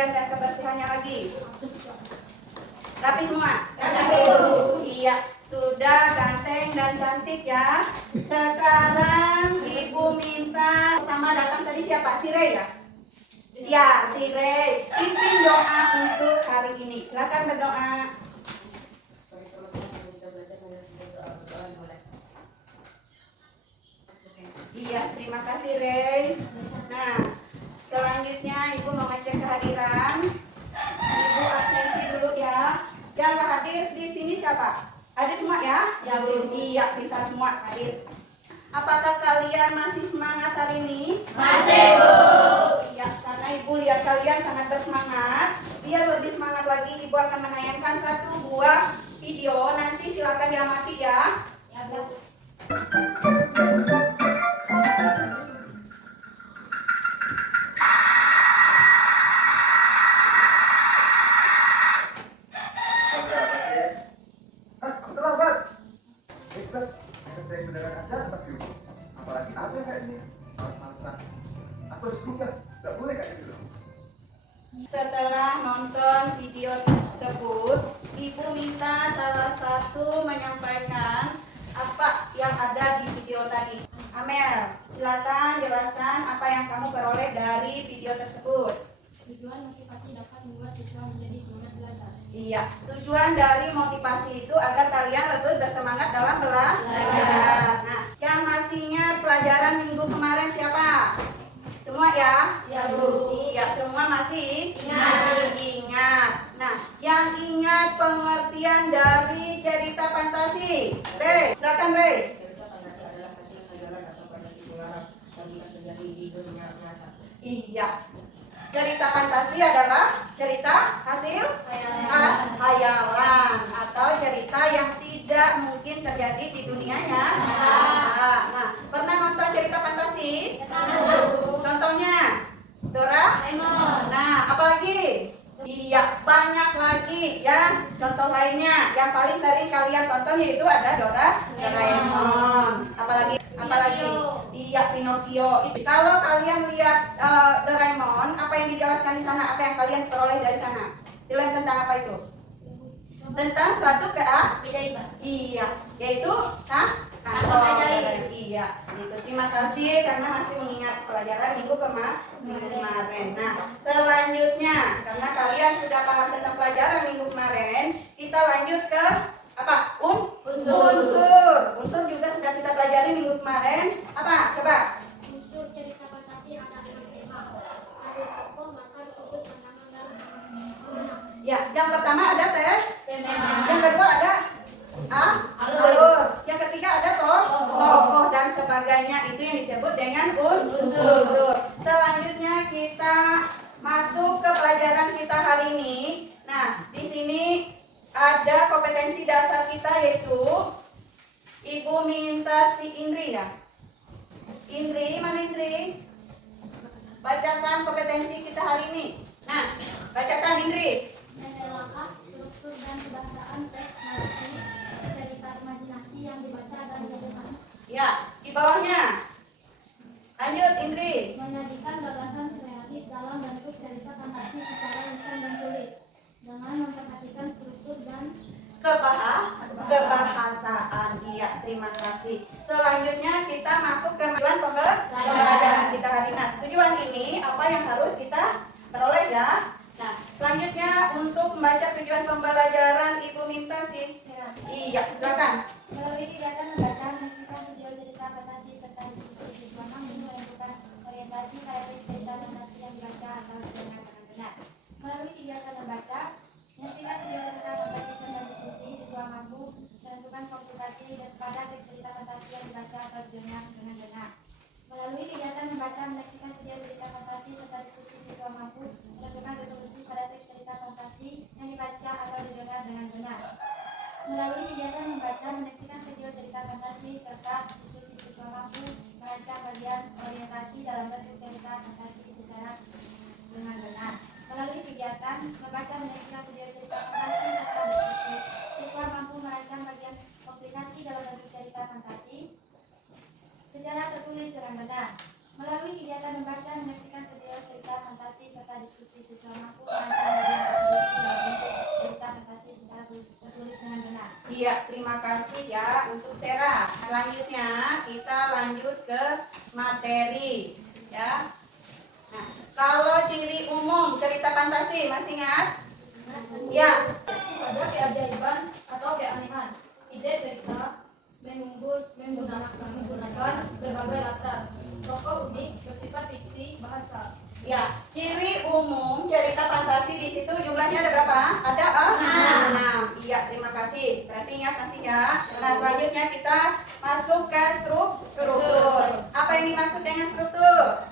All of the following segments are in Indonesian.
kebersihan dan kebersihannya lagi. Rapi semua? Rapi. Iya, sudah ganteng dan cantik ya. Sekarang Ibu minta pertama datang tadi siapa? Si Rey ya? Ya, si Rey. Pimpin doa untuk hari ini. Silakan berdoa. Iya, terima kasih Rey. Nah, selanjutnya Ibu mau ngecek kehadiran. Ibu absensi dulu ya. Yang nggak hadir di sini siapa? Hadir semua ya? Ya, Bu. Iya, pintar semua hadir. Apakah kalian masih semangat hari ini? Masih, Bu. Iya, karena Ibu lihat kalian sangat bersemangat. Biar lebih semangat lagi, Ibu akan menayangkan satu buah video. Nanti silakan diamati ya. Ya, Bu. Saya beneran aja tapi apalagi apa kayak ini malas-malasan aku harus kuliah nggak boleh kayak gitu. Setelah nonton video tersebut, Ibu minta salah satu menyampaikan apa yang ada di video tadi. Amel, silakan jelaskan apa yang kamu peroleh dari video tersebut. Tujuan motivasi dapat membuat siswa menjadi semangat belajar. Iya, tujuan dari motivasi itu agar kalian lebih bersemangat dalam belajar. Nah, yang masihnya pelajaran minggu kemarin siapa? Semua ya? Ya, Bu. Iya, semua masih Ingat. ingat. Nah, yang ingat pengertian dari cerita fantasi. Rey, silakan Rey. Cerita fantasi adalah hasil khayalan atau fantasi pengarang yang bisa terjadi di dunia nyata. Iya. Cerita fantasi adalah cerita hasil khayalan atau cerita yang tidak mungkin terjadi di dunianya. Nah, pernah nonton cerita fantasi? Contohnya Doraemon. Nah, apalagi? Iya, banyak lagi ya. Contoh lainnya yang paling sering kalian tonton yaitu ada Doraemon. Apalagi? Iya, Pinocchio. Kalau kalian lihat Doraemon, apa yang dijelaskan di sana? Apa yang kalian peroleh dari sana? Film tentang apa itu? Tentang suatu Keajaiban. Iya, yaitu Kantor ajaib. Iya, gitu. Terima kasih karena masih mengingat pelajaran minggu kemarin. Nah, selanjutnya karena kalian sudah paham tentang pelajaran minggu kemarin, kita lanjut ke apa? Unsur juga sudah kita pelajari minggu kemarin. Apa? Coba. Unsur cerita fantasi ada 6 tema. Ada tokoh, maka disebut pandangan dan benang. Ya, yang pertama ada Tema. yang kedua ada alur. Yang ketiga ada tokoh dan sebagainya. Itu yang disebut dengan unsur. Selanjutnya kita masuk ke pelajaran kita hari ini. Nah, di sini ada kompetensi dasar kita yaitu Ibu minta si Indri ya. Indri, mana Indri? Bacakan kompetensi kita hari ini. Nah, bacakan Indri. Langkah, struktur dan kebahasaan teks narasi, cerita imajinasi yang dibaca dan didengar. Ya, di bawahnya. Lanjut Indri. Menyajikan gagasan kreatif dalam bentuk cerita fantasi secara lisan dan tulis dengan memperhatikan struktur dan Kebahasaan. Iya, terima kasih. Selanjutnya kita masuk ke tujuan pembelajaran kita hari ini. Tujuan ini apa yang harus kita peroleh ya? Nah, selanjutnya untuk membaca tujuan pembelajaran Ibu minta sih. Iya, silakan. melalui kegiatan membaca, menyaksikan video cerita fantasi serta diskusi siswa mampu menentukan orientasi karakter cerita fantasi yang dibaca atau didengar dengan benar. Melalui kegiatan membaca, menyaksikan video cerita fantasi serta diskusi siswa mampu menentukan konsultasi dan pada teks cerita fantasi yang dibaca atau didengar dengan benar. Melalui kegiatan membaca, menyaksikan video cerita fantasi serta diskusi siswa mampu menentukan resolusi pada teks cerita fantasi yang dibaca atau didengar dengan benar. Melalui kegiatan membaca, menyaksikan video cerita fantasi serta diskusi siswa mampu merancang bagian orientasi dalam bentuk cerita fantasi secara dengan benar. Melalui kegiatan membaca, menyaksikan video cerita fantasi serta diskusi siswa mampu merancang bagian komplikasi dalam bentuk cerita fantasi secara tertulis dengan benar. Melalui kegiatan membaca, menyaksikan video cerita fantasi serta diskusi siswa mampu selanjutnya kita lanjut ke materi, ya. Nah, kalau ciri umum cerita fantasi masih ingat? Ya. Ada keajaiban atau keanehan. Ide cerita menggunakan berbagai latar. Tokoh unik, bersifat fiksi, bahasa. Ya, ciri umum cerita fantasi di situ jumlahnya ada berapa? Ada 6. Iya, terima kasih. Berarti ingat masih ya. Nah, selanjutnya kita masuk ke struktur. Apa yang dimaksud dengan struktur?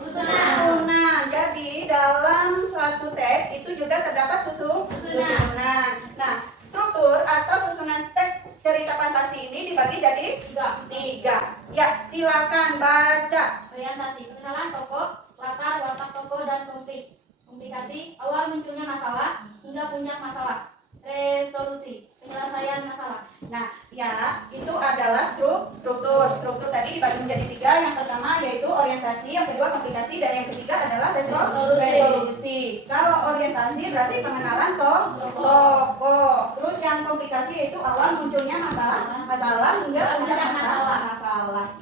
Susunan. Jadi dalam suatu teks itu juga terdapat susunan. Nah, struktur atau susunan teks cerita fantasi ini dibagi jadi 3. Ya, silakan baca. Orientasi, pengenalan tokoh, latar, watak tokoh, dan komplikasi, awal munculnya masalah hingga puncak masalah. Resolusi, penyelesaian masalah. Nah, ya, itu adalah struktur. Struktur tadi dibagi menjadi 3. Yang pertama yaitu orientasi, yang kedua komplikasi, dan yang ketiga adalah resolusi. Kalau orientasi berarti pengenalan tokoh. Terus yang komplikasi yaitu awal munculnya masalah hingga puncak masalah.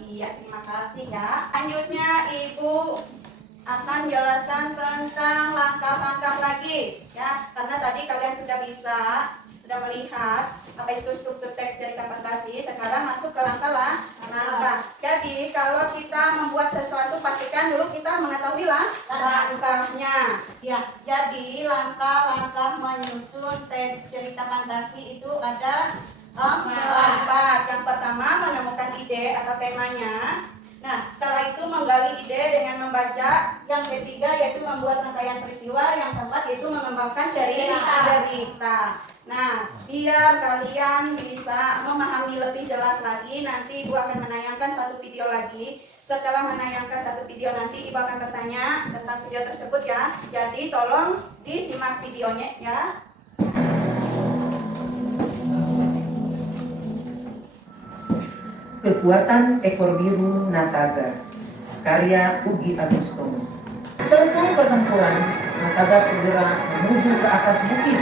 Iya, terima kasih ya. Selanjutnya Ibu akan jelaskan tentang langkah-langkah lagi ya, karena tadi kalian sudah melihat apa itu struktur teks cerita fantasi. Sekarang masuk ke langkah. Jadi kalau kita membuat sesuatu pastikan dulu kita mengetahui langkahnya ya. Jadi langkah-langkah menyusun teks cerita fantasi itu ada 4. Yang pertama menemukan ide atau temanya. Nah, setelah itu menggali ide dengan membaca. Yang ketiga yaitu membuat rangkaian peristiwa. Yang keempat yaitu mengembangkan cerita. Nah, biar kalian bisa memahami lebih jelas lagi, nanti Ibu akan menayangkan satu video lagi. Setelah menayangkan satu video nanti Ibu akan bertanya tentang video tersebut ya. Jadi tolong disimak videonya ya. Kekuatan ekor biru Nataga, karya Ugi Agustomo. Selesai pertempuran, Nataga segera menuju ke atas bukit,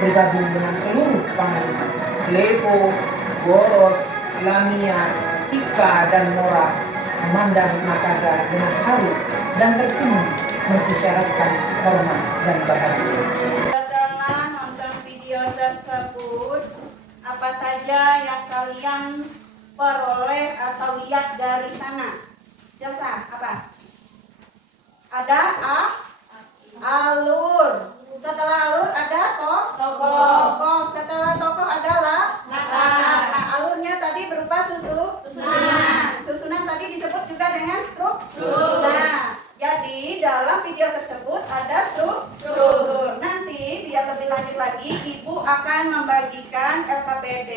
bergabung dengan seluruh panglima. Lepo, Boros, Lamia, Sika, dan Mora memandang Nataga dengan haru dan tersenyum, mengisyaratkan hormat dan bahagia. Setelah nonton video tersebut, apa saja yang kalian peroleh atau lihat dari sana? Jelsa, apa? Ada alur. Setelah alur ada tokoh. Setelah tokoh adalah latar. Nah, alurnya tadi berupa susunan. Susunan tadi disebut juga dengan struktur. Nah, jadi dalam video tersebut ada struktur. Nanti biar lebih lanjut lagi, Ibu akan membagikan LKPD.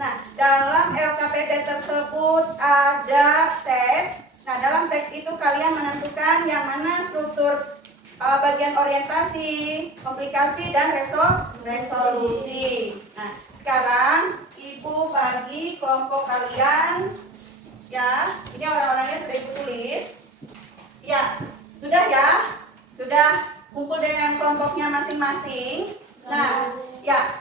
Nah, dalam LKPD tersebut ada teks. Nah, dalam teks itu kalian menentukan yang mana struktur bagian orientasi, komplikasi, dan resolusi. Nah, sekarang Ibu bagi kelompok kalian. Ya, ini orang-orangnya sudah Ibu tulis. Ya, sudah ya? Sudah kumpul dengan kelompoknya masing-masing. Nah, ya.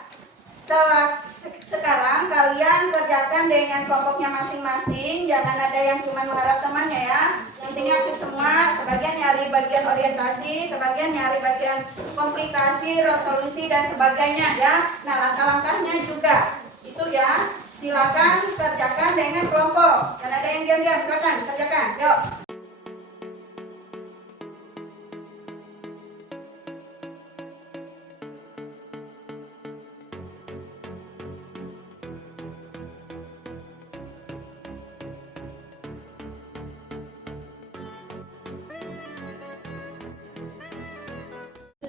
Sekarang kalian kerjakan dengan kelompoknya masing-masing. Jangan ada yang cuma mengharap temannya ya. Di sini aktif semua. Sebagian nyari bagian orientasi, sebagian nyari bagian komplikasi, resolusi, dan sebagainya ya. Nah, langkah-langkahnya juga itu ya. Silakan kerjakan dengan kelompok. Dan ada yang diam-diam, silakan kerjakan. Yuk.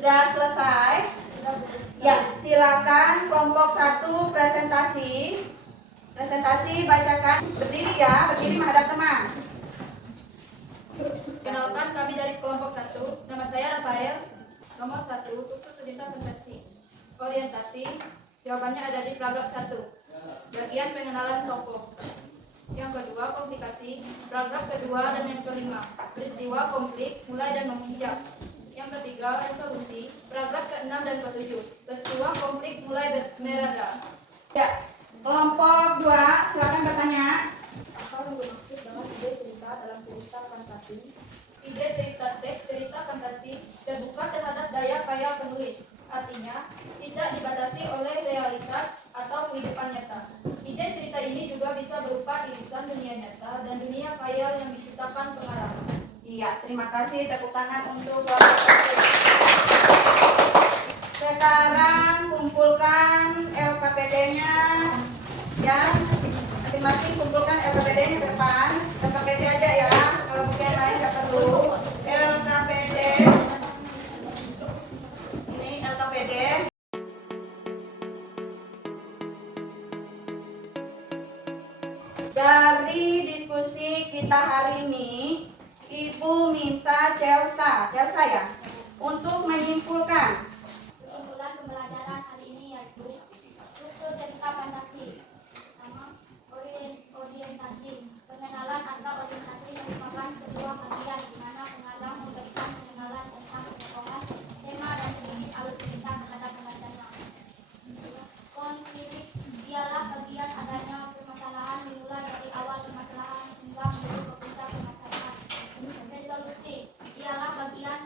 Sudah selesai? Ya, silakan kelompok 1 presentasi. Presentasi bacakan. Berdiri ya, berdiri menghadap teman. Kenalkan, kami dari kelompok 1. Nama saya Rafael. Nomor 1, struktur cerita fantasi. Orientasi, jawabannya ada di paragraf 1. Bagian pengenalan tokoh. Yang kedua, komplikasi. Paragraf kedua dan yang kelima. Peristiwa, konflik, mulai dan memuncak. Yang ketiga, resolusi. Paragraf ke-6 dan ke-7. Peristiwa, konflik, mulai mereda. Ya, kelompok 2 silakan bertanya. dirinya tidak dibatasi oleh realitas atau kehidupan nyata. Ide cerita ini juga bisa berupa irisan dunia nyata dan dunia khayal yang diciptakan pengarang. Iya, terima kasih. Tepuk tangan untuk sekarang kumpulkan LKPD-nya ya. Masing-masing kumpulkan LKPD-nya ke depan. LKPD aja ya. Kalau buku yang lain nggak perlu. LKPD. Ini LKPD. Dari diskusi kita hari ini, Ibu minta Celsa ya, untuk menyimpulkan. Kesimpulan pembelajaran hari ini yaitu struktur cerita fantasi. Pertama, orientasi. Pengenalan atau orientasi merupakan sebuah bagian di mana pengarang memberikan pengenalan tentang tokoh, tema dan sedikit alur cerita kepada pembacanya. Konflik ialah bagian adanya permasalahan dimulai dari awal permasalahan hingga menuju ke puncak permasalahan. Resolusi ialah bagian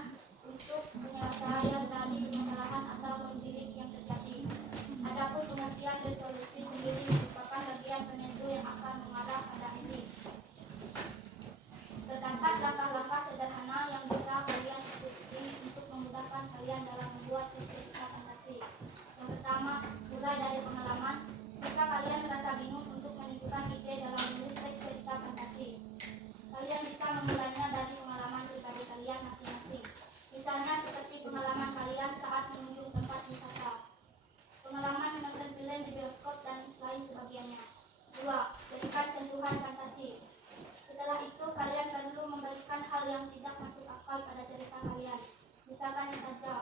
untuk penyelesaian dari permasalahan atau konflik yang terjadi. Adapun pengertian resolusi sendiri merupakan bagian penentu yang akan mengarah pada ini. Terdapat langkah-langkah sederhana yang bisa kalian ikuti untuk memudahkan kalian dalam membuat cerita fantasi. Yang pertama, mulai dari pengalaman. Jika kalian merasa bingung untuk menentukan ide dalam menulis cerita fantasi, kalian bisa memulainya dari pengalaman pribadi kalian masing-masing. Misalnya seperti pengalaman kalian saat menuju tempat wisata, pengalaman menonton film di bioskop dan lain sebagainya. 2. Berikan sentuhan fantasi. Setelah itu kalian perlu memberikan hal yang tidak masuk akal pada cerita kalian. Misalkan saja,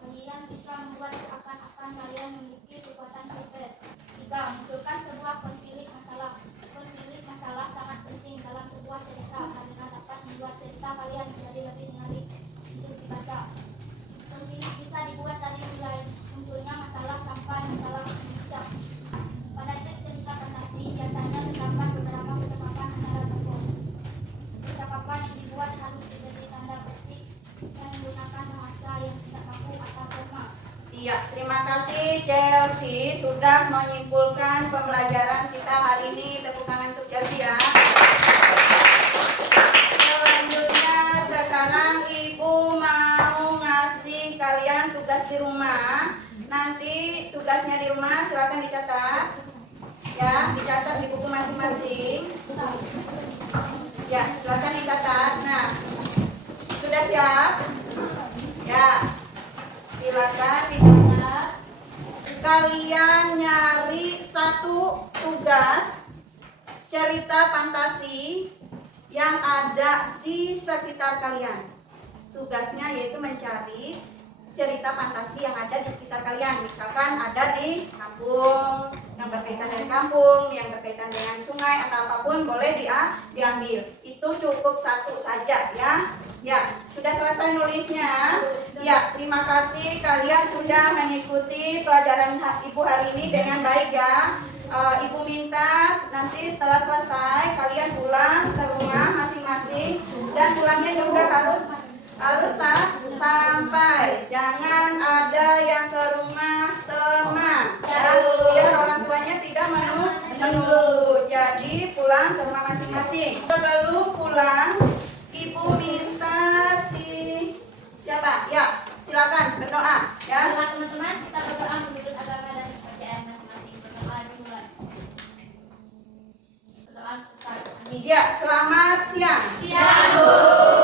kalian bisa membuat seakan-akan kalian memiliki kekuatan super. 3. Munculkan sebuah konflik masalah. Konflik masalah sangat penting dalam sebuah cerita karena dapat membuat cerita kalian menjadi lebih menarik untuk dibaca. Konflik bisa dibuat dari mulai munculnya masalah sampai masalah puncak. Pada cerita fantasi biasanya terdapat beberapa percakapan antara tokoh. Percakapan yang dibuat harus diberi tanda petik dan menggunakan bahasa yang tidak baku atau formal. Iya, terima kasih Chelsea sudah menyimpulkan pembelajaran kita hari ini. Tepuk tangan untuk Chelsea ya. Selanjutnya sekarang Ibu mau ngasih kalian tugas di rumah. Nanti tugasnya di rumah silakan dicatat. Ya, dicatat di buku masing-masing. Ya, silakan dicatat. Nah, sudah siap? Ya. Silakan dicatat. Kalian nyari satu tugas cerita fantasi yang ada di sekitar kalian. Tugasnya yaitu mencari cerita fantasi yang ada di sekitar kalian. Misalkan ada di kampung, yang berkaitan dengan kampung, yang berkaitan dengan sungai atau apapun boleh diambil. Itu cukup satu saja ya. Ya, sudah selesai nulisnya. Ya, terima kasih kalian sudah mengikuti pelajaran Ibu hari ini dengan baik ya. Ibu minta nanti setelah selesai kalian pulang ke rumah masing-masing dan pulangnya juga harus sampai. Jangan ada yang ke rumah teman ya, biar orang tuanya tidak menunggu. Jadi pulang ke rumah masing-masing. Sebelum pulang, Ibu minta siapa? Ya, silakan berdoa ya. Teman-teman, kita berdoa menurut agama dan kepercayaan masing-masing. Berdoa dimulai. Berdoa selesai. Amin. Ya, selamat siang. Siang, Bu.